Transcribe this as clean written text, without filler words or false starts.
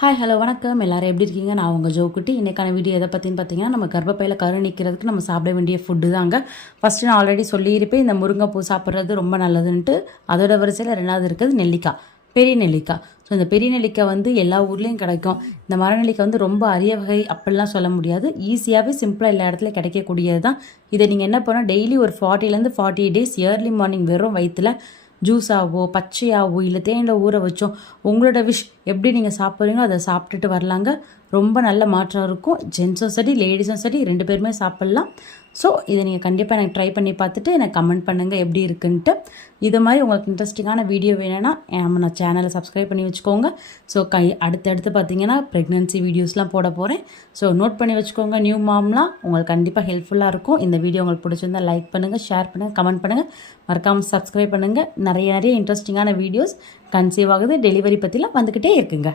Hi hello வணக்கம். எல்லாரும் எப்படி இருக்கீங்க? நான் உங்கள் ஜோக்குட்டி. இன்றைக்கான வீடியோ எதை பற்றின்னு பார்த்தீங்கன்னா, நம்ம கர்ப்பப்பையில் கரு நிற்கிறதுக்கு நம்ம சாப்பிட வேண்டிய ஃபுட்டு தாங்க. ஃபஸ்ட்டு நான் ஆல்ரெடி சொல்லியிருப்பேன், இந்த முருங்கைப்பூ சாப்பிட்றது ரொம்ப நல்லதுன்ட்டு. அதோட வரிசையில் ரெண்டாவது இருக்கிறது நெல்லிக்காய், பெரிய நெல்லிக்காய். ஸோ இந்த பெரிய நெல்லிக்காய் வந்து எல்லா ஊர்லேயும் கிடைக்கும். இந்த மர நெல்லிக்காய் வந்து ரொம்ப அரிய வகை அப்படிலாம் சொல்ல முடியாது. ஈஸியாகவே சிம்பிளாக எல்லா இடத்துலையும் கிடைக்கக்கூடியது தான். இதை நீங்கள் என்ன பண்ணால் டெய்லி ஒரு 40லேருந்து 40 டேஸ் ஏர்லி மார்னிங் வெறும் வயிற்றில் ஜூஸாகவோ பச்சையாகவோ இல்லை தேனில் ஊற வச்சோ உங்களோட விஷ் எப்படி நீங்கள் சாப்பிட்றீங்களோ அதை சாப்பிட்டுட்டு வரலாங்க. ரொம்ப நல்ல மாற்றம் இருக்கும். ஜென்ஸும் சரி லேடிஸும் சரி 2 பேருமே சாப்பிட்லாம். ஸோ இதை நீங்கள் கண்டிப்பாக எனக்கு ட்ரை பண்ணி பார்த்துட்டு எனக்கு கமெண்ட் பண்ணுங்கள் எப்படி இருக்குன்ட்டு. இது மாதிரி உங்களுக்கு இன்ட்ரெஸ்டிங்கான வீடியோ வேணும்னா நம்ம சேனலை சப்ஸ்கிரைப் பண்ணி வச்சுக்கோங்க. ஸோ அடுத்தடுத்து பார்த்தீங்கன்னா ப்ரெக்னென்சி வீடியோஸ்லாம் போட போகிறேன். ஸோ நோட் பண்ணி வச்சுக்கோங்க. நியூ மாம்லாம் உங்களுக்கு கண்டிப்பாக ஹெல்ப்ஃபுல்லாக இருக்கும். இந்த வீடியோ உங்களுக்கு பிடிச்சிருந்தால் லைக் பண்ணுங்கள், ஷேர் பண்ணுங்கள், கமெண்ட் பண்ணுங்கள், மறக்காமல் சப்ஸ்கிரைப் பண்ணுங்கள். நிறைய இன்ட்ரெஸ்டிங்கான வீடியோஸ் கன்சீவ் ஆகுது, டெலிவரி பற்றிலாம் வந்துக்கிட்டே இருக்குங்க.